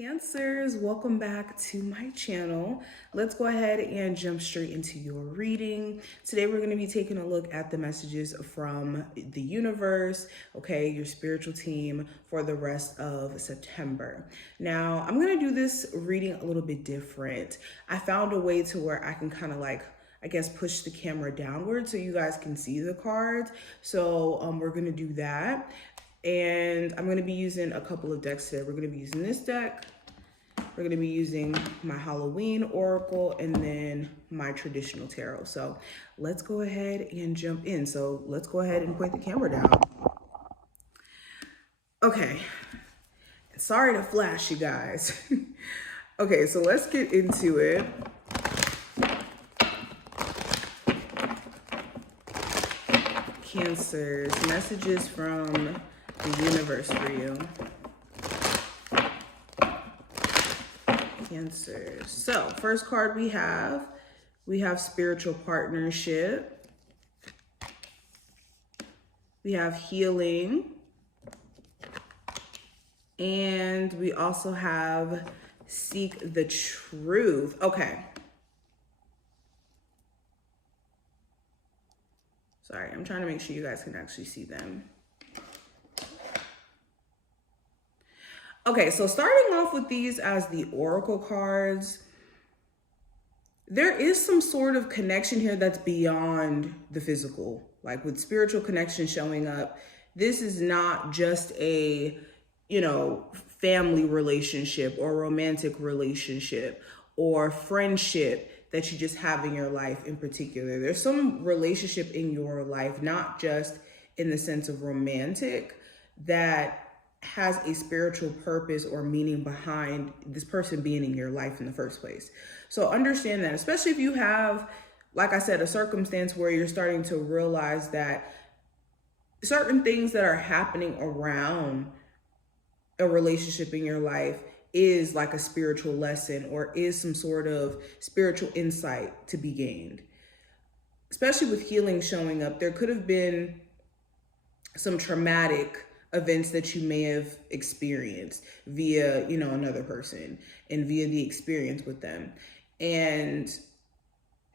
Cancers, welcome back to my channel. Let's go ahead and jump straight into your reading. Today we're going to be taking a look at the messages from the universe, okay, your spiritual team for the rest of September. Now, I'm going to do this reading a little bit different. I found a way to where I can kind of push the camera downward so you guys can see the cards. So we're going to do that. And I'm going to be using a couple of decks today. We're going to be using this deck. We're going to be using my Halloween Oracle and then my traditional tarot. So let's go ahead and jump in. So let's go ahead and point the camera down. Okay. Sorry to flash you guys. Okay, so let's get into it. Cancers, messages from the universe for you. Cancers. So first card we have spiritual partnership. We have healing. And we also have seek the truth. Okay. Sorry, I'm trying to make sure you guys can actually see them. Okay, so starting off with these as the oracle cards, there is some sort of connection here that's beyond the physical. Like with spiritual connection showing up, this is not just a, family relationship or romantic relationship or friendship that you just have in your life in particular. There's some relationship in your life, not just in the sense of romantic, that has a spiritual purpose or meaning behind this person being in your life in the first place. So understand that, especially if you have, like I said, a circumstance where you're starting to realize that certain things that are happening around a relationship in your life is like a spiritual lesson or is some sort of spiritual insight to be gained. Especially with healing showing up, there could have been some traumatic events that you may have experienced via, another person and via the experience with them. And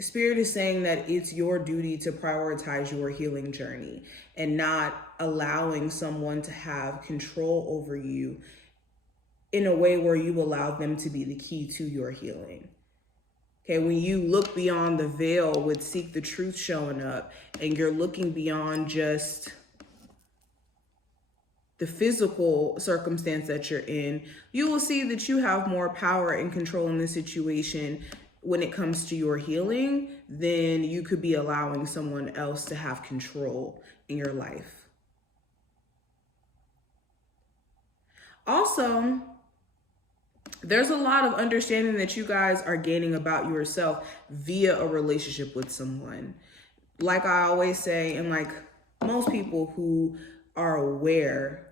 Spirit is saying that it's your duty to prioritize your healing journey and not allowing someone to have control over you in a way where you allow them to be the key to your healing. Okay, when you look beyond the veil with seek the truth showing up and you're looking beyond just the physical circumstance that you're in, you will see that you have more power and control in the situation when it comes to your healing than you could be allowing someone else to have control in your life. Also, there's a lot of understanding that you guys are gaining about yourself via a relationship with someone. Like I always say, and like most people who are aware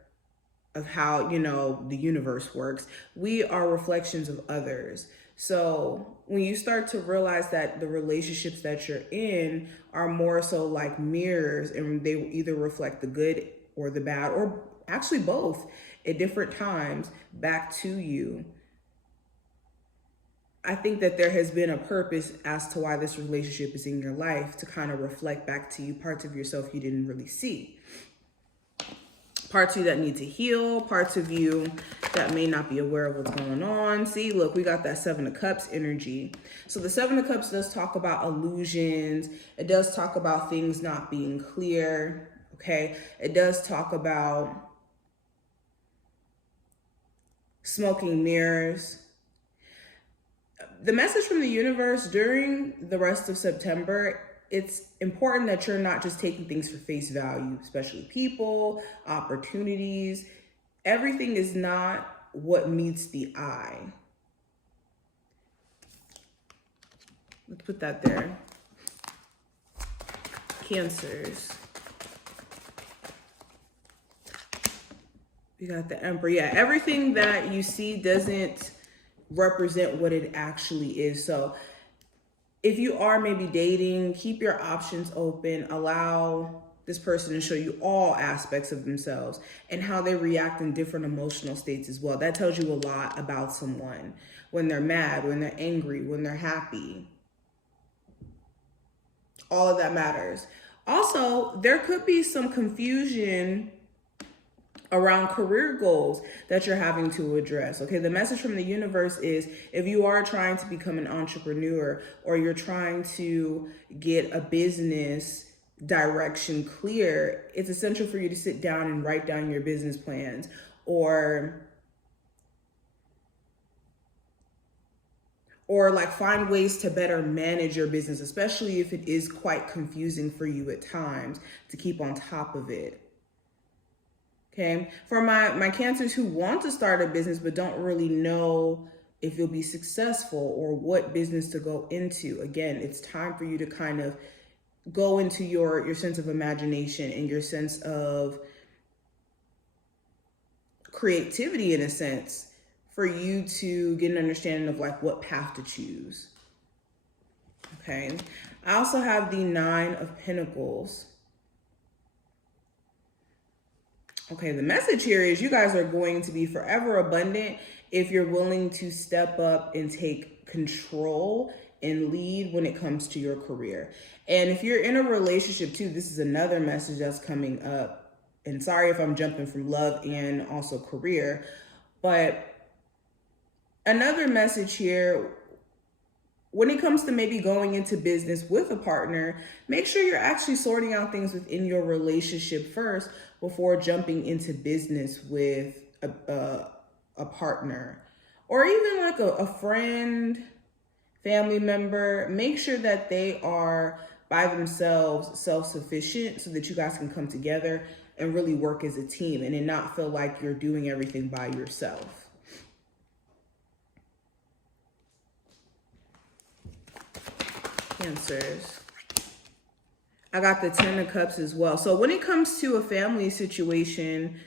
of how, the universe works, we are reflections of others. So when you start to realize that the relationships that you're in are more so like mirrors and they will either reflect the good or the bad, or actually both at different times back to you, I think that there has been a purpose as to why this relationship is in your life, to kind of reflect back to you parts of yourself you didn't really see. Parts of you that need to heal, parts of you that may not be aware of what's going on. See, look, we got that Seven of Cups energy. So the Seven of Cups does talk about illusions. It does talk about things not being clear, okay? It does talk about smoking mirrors. The message from the universe during the rest of September, it's important that you're not just taking things for face value, especially people, opportunities. Everything is not what meets the eye. Let's put that there. Cancers. We got the Emperor. Yeah, everything that you see doesn't represent what it actually is. So if you are maybe dating, keep your options open. Allow this person and show you all aspects of themselves and how they react in different emotional states as well. That tells you a lot about someone. When they're mad, when they're angry, when they're happy. All of that matters. Also, there could be some confusion around career goals that you're having to address. Okay, the message from the universe is if you are trying to become an entrepreneur or you're trying to get a business direction clear, it's essential for you to sit down and write down your business plans or like find ways to better manage your business, especially if it is quite confusing for you at times, to keep on top of it. Okay, for my Cancers who want to start a business but don't really know if you'll be successful or what business to go into, again, it's time for you to kind of go into your sense of imagination and your sense of creativity, in a sense, for you to get an understanding of like what path to choose. Okay, I also have the 9 of Pentacles. Okay, the message here is you guys are going to be forever abundant if you're willing to step up and take control and lead when it comes to your career. And if you're in a relationship too, this is another message that's coming up. And sorry if I'm jumping from love and also career, but another message here, when it comes to maybe going into business with a partner, make sure you're actually sorting out things within your relationship first before jumping into business with a partner or even like a friend, family member. Make sure that they are by themselves self-sufficient so that you guys can come together and really work as a team and then not feel like you're doing everything by yourself. Cancers. I got the 10 of Cups as well. So when it comes to a family situation,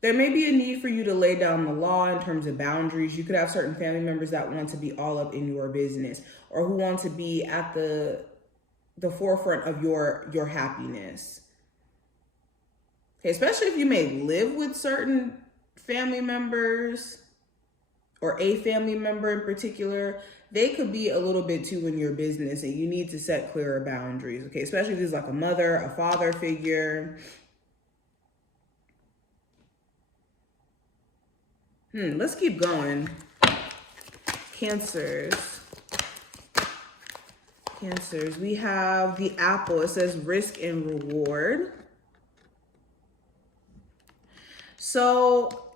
there may be a need for you to lay down the law in terms of boundaries. You could have certain family members that want to be all up in your business or who want to be at the forefront of your happiness. Okay, especially if you may live with certain family members or a family member in particular, they could be a little bit too in your business and you need to set clearer boundaries, okay? Especially if it's like a mother, a father figure. Let's keep going. Cancers. Cancers, we have the Apple. It says risk and reward. So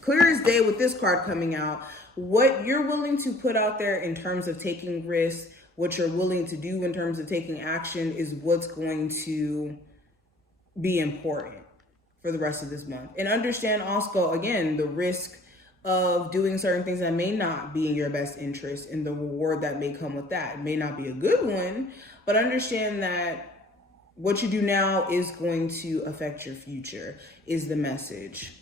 clear as day with this card coming out, what you're willing to put out there in terms of taking risks, what you're willing to do in terms of taking action is what's going to be important for the rest of this month. And understand also, again, the risk of doing certain things that may not be in your best interest and the reward that may come with that. It may not be a good one, but understand that what you do now is going to affect your future, is the message.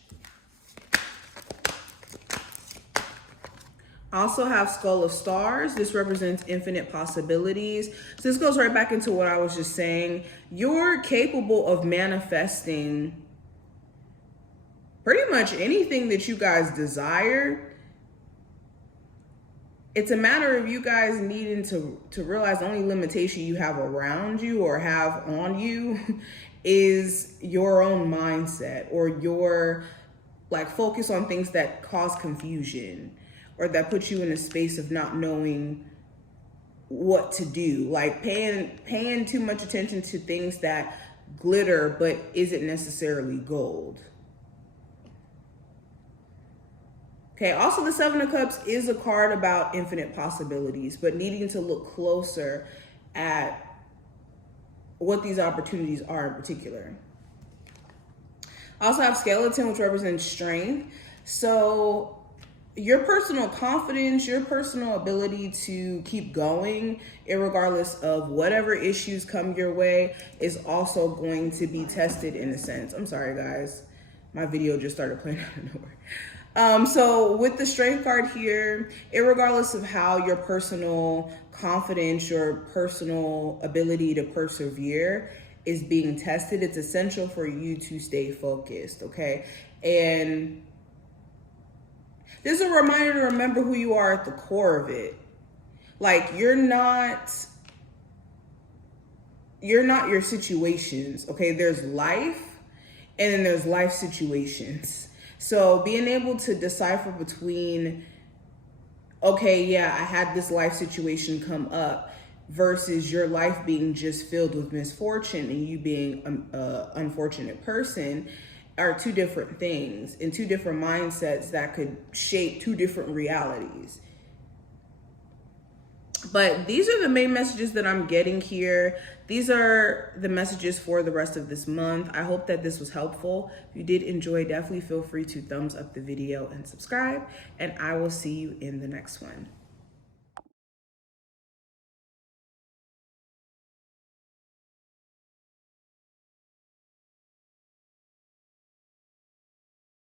I also have Skull of Stars. This represents infinite possibilities. So this goes right back into what I was just saying. You're capable of manifesting pretty much anything that you guys desire. It's a matter of you guys needing to realize the only limitation you have around you or have on you is your own mindset or your like focus on things that cause confusion or that put you in a space of not knowing what to do, like paying too much attention to things that glitter but isn't necessarily gold. Okay, also the 7 of Cups is a card about infinite possibilities, but needing to look closer at what these opportunities are in particular. I also have Skeleton, which represents strength. So your personal confidence, your personal ability to keep going, irregardless of whatever issues come your way, is also going to be tested in a sense. I'm sorry, guys. My video just started playing out of nowhere. So with the strength card here, irregardless of how your personal confidence, your personal ability to persevere is being tested, it's essential for you to stay focused, okay? And this is a reminder to remember who you are at the core of it. Like, you're not your situations, okay? There's life, and then there's life situations. So being able to decipher between, okay, yeah, I had this life situation come up, versus your life being just filled with misfortune and you being an unfortunate person, are two different things and two different mindsets that could shape two different realities. But these are the main messages that I'm getting here. These are the messages for the rest of this month. I hope that this was helpful. If you did enjoy, definitely feel free to thumbs up the video and subscribe, and I will see you in the next one.